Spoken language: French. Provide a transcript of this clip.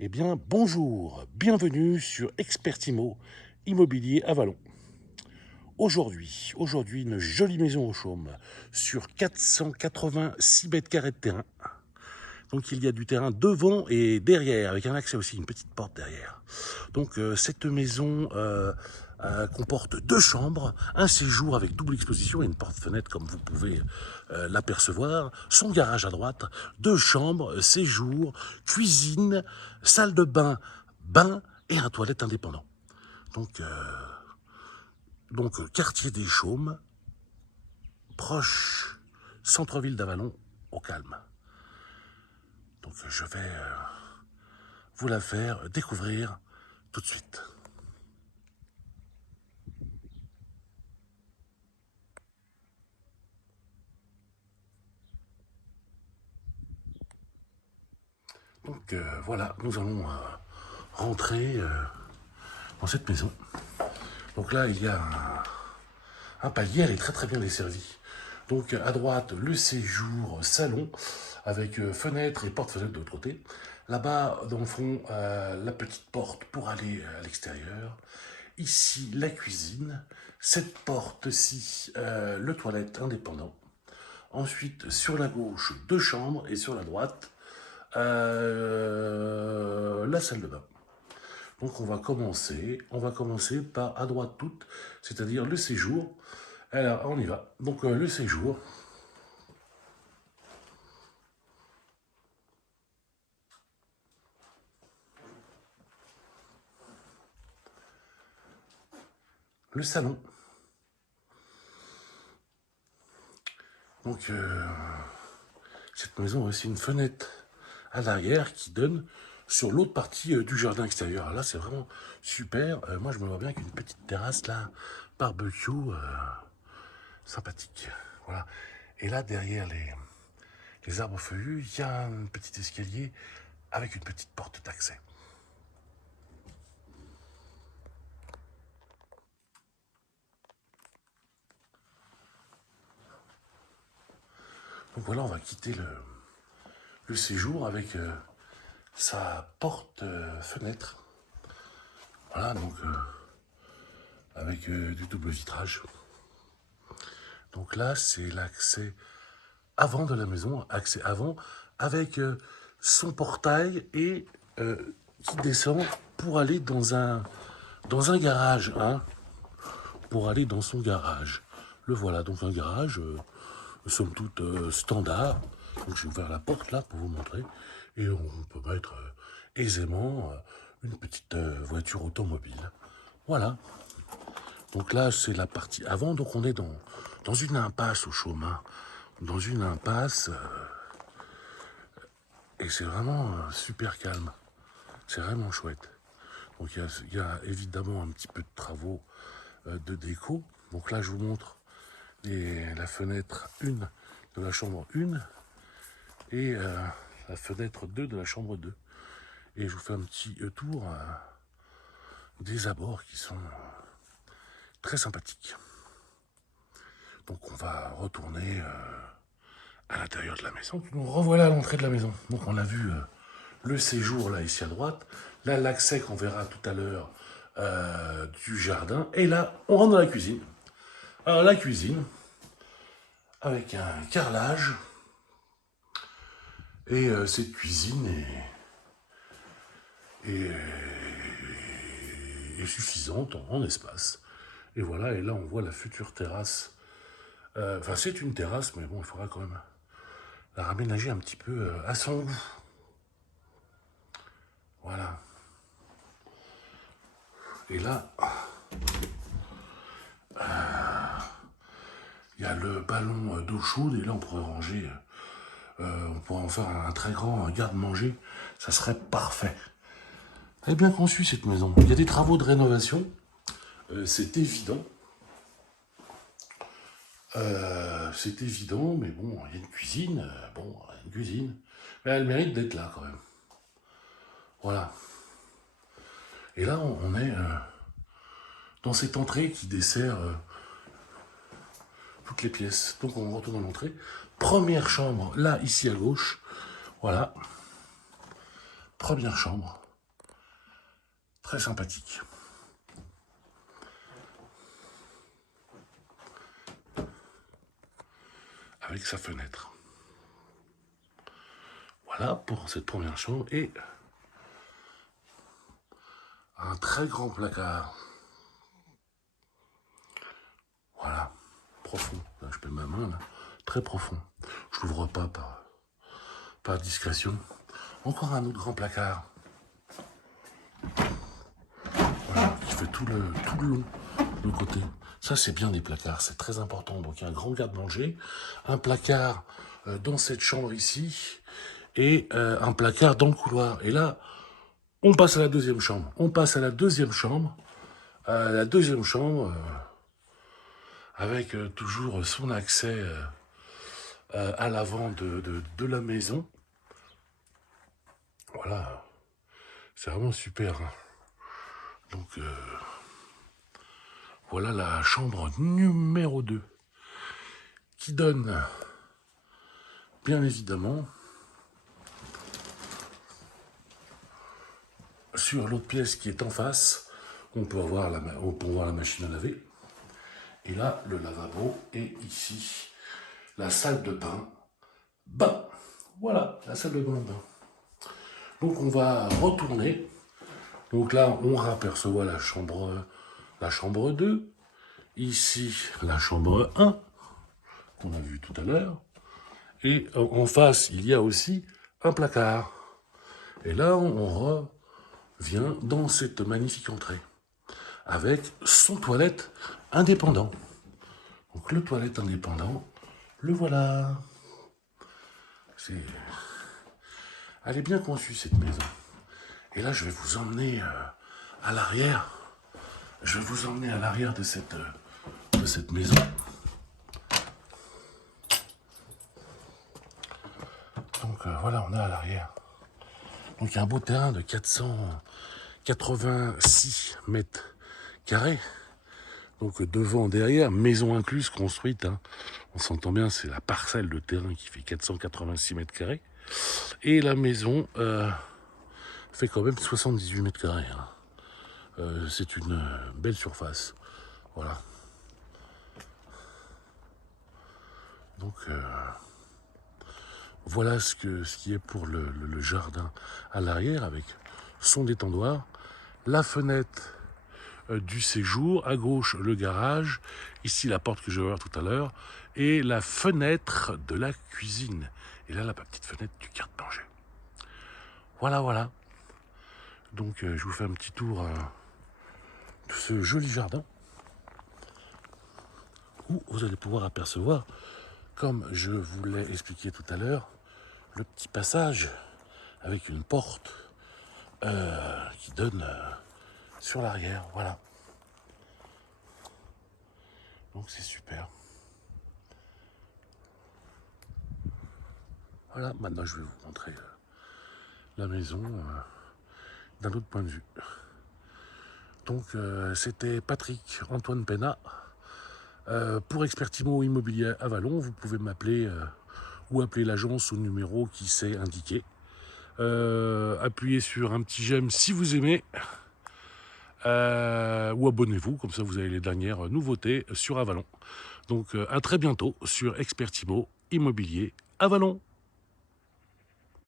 Eh bien, bonjour, bienvenue sur Expertimo Immobilier à Vallon. Aujourd'hui, une jolie maison au chaume sur 486 mètres carrés de terrain. Donc il y a du terrain devant et derrière, avec un accès aussi, une petite porte derrière. Donc cette maison comporte 2 chambres, un séjour avec double exposition et une porte-fenêtre comme vous pouvez l'apercevoir, son garage à droite, 2 chambres, séjour, cuisine, salle de bain, bain et un toilette indépendant. Donc quartier des Chaumes, proche centre-ville d'Avalon, au calme. Donc je vais vous la faire découvrir tout de suite. Donc voilà, nous allons rentrer dans cette maison. Donc là, il y a un palier, elle est très très bien desservie. Donc à droite, le séjour salon avec fenêtre et porte-fenêtre de l'autre côté. Là-bas, dans le fond, la petite porte pour aller à l'extérieur. Ici, la cuisine. Cette porte-ci, le toilette indépendant. Ensuite, sur la gauche, 2 chambres et sur la droite, la salle de bain. Donc on va commencer par à droite toute, c'est-à-dire le séjour. Alors on y va. Donc le séjour. Le salon. Donc cette maison a aussi une fenêtre à l'arrière qui donne sur l'autre partie du jardin extérieur. Là c'est vraiment super. Moi je me vois bien avec une petite terrasse là, barbecue, sympathique. Voilà. Et là derrière les arbres feuillus, il y a un petit escalier avec une petite porte d'accès. Donc voilà, on va quitter le séjour avec sa porte-fenêtre. Voilà, donc avec du double vitrage. Donc là, c'est l'accès avant de la maison, accès avant, avec son portail et qui descend pour aller dans un garage, hein, pour aller dans son garage. Le voilà, donc un garage, somme toute standard. Donc j'ai ouvert la porte là pour vous montrer. Et on peut mettre aisément une petite voiture automobile. Voilà. Donc là, c'est la partie avant. Donc on est dans une impasse au chemin. Dans une impasse. Et c'est vraiment super calme. C'est vraiment chouette. Donc il y a évidemment un petit peu de travaux de déco. Donc là, je vous montre la fenêtre 1 de la chambre 1 et la fenêtre 2 de la chambre 2. Et je vous fais un petit tour des abords qui sont très sympathiques. Donc on va retourner à l'intérieur de la maison. Nous revoilà à l'entrée de la maison. Donc on a vu le séjour là ici à droite. Là l'accès qu'on verra tout à l'heure du jardin. Et là on rentre dans la cuisine. Alors la cuisine avec un carrelage. Et cette cuisine est suffisante en espace. Et voilà, et là on voit la future terrasse. Enfin c'est une terrasse, mais bon, il faudra quand même la raménager un petit peu à son goût. Voilà. Et là, il y a le ballon d'eau chaude, et là on pourrait ranger, on pourrait en faire un très grand garde-manger. Ça serait parfait. Elle est bien conçue cette maison. Il y a des travaux de rénovation, c'est évident. C'est évident, mais bon, il y a une cuisine, une cuisine. Mais elle mérite d'être là quand même. Voilà. Et là, on est dans cette entrée qui dessert toutes les pièces. Donc on retourne dans l'entrée. Première chambre, là, ici à gauche. Voilà. Première chambre. Très sympathique. Avec sa fenêtre. Voilà pour cette première chambre. Et un très grand placard. Voilà. Profond. Là, je mets ma main là. Très profond. Je l'ouvre pas par discrétion. Encore un autre grand placard. Voilà, qui fait tout le long, le côté. Ça, c'est bien des placards, c'est très important. Donc, il y a un grand garde-manger, un placard dans cette chambre ici, et un placard dans le couloir. Et là, on passe à la deuxième chambre. Avec toujours son accès à l'avant de la maison. Voilà, c'est vraiment super. Hein. Donc, voilà la chambre numéro 2 qui donne, bien évidemment, sur l'autre pièce qui est en face. On peut voir la machine à laver. Et là, le lavabo est ici. La salle de bain. Voilà, la salle de bain. Donc on va retourner. Donc là, on aperçoit la chambre 2. Ici, la chambre 1, qu'on a vu tout à l'heure. Et en face, il y a aussi un placard. Et là, on revient dans cette magnifique entrée. Avec son toilette indépendant. Donc le toilette indépendant, le voilà. Elle est bien conçue cette maison. Et là, je vais vous emmener à l'arrière. Je vais vous emmener à l'arrière de cette maison. Donc voilà, on est à l'arrière. Donc il y a un beau terrain de 486 mètres carrés. Donc devant, derrière, maison incluse, construite. Hein. On s'entend bien, c'est la parcelle de terrain qui fait 486 mètres carrés. Et la maison fait quand même 78 mètres carrés. Hein. C'est une belle surface. Voilà. Donc voilà ce qui est pour le jardin à l'arrière avec son détendoir, la fenêtre du séjour, à gauche le garage, ici la porte que je vais voir tout à l'heure, et la fenêtre de la cuisine. Et là, la petite fenêtre du garde-manger. Voilà. Donc je vous fais un petit tour de ce joli jardin où vous allez pouvoir apercevoir, comme je vous l'ai expliqué tout à l'heure, le petit passage avec une porte qui donne sur l'arrière. Voilà. Donc c'est super. Voilà, maintenant je vais vous montrer la maison d'un autre point de vue. Donc c'était Patrick Antoine Penna pour Expertimo Immobilier à Vallon. Vous pouvez m'appeler ou appeler l'agence au numéro qui s'est indiqué. Appuyez sur un petit j'aime si vous aimez. Ou abonnez-vous, comme ça vous avez les dernières nouveautés sur Avalon. Donc à très bientôt sur Expertimo Immobilier Avalon.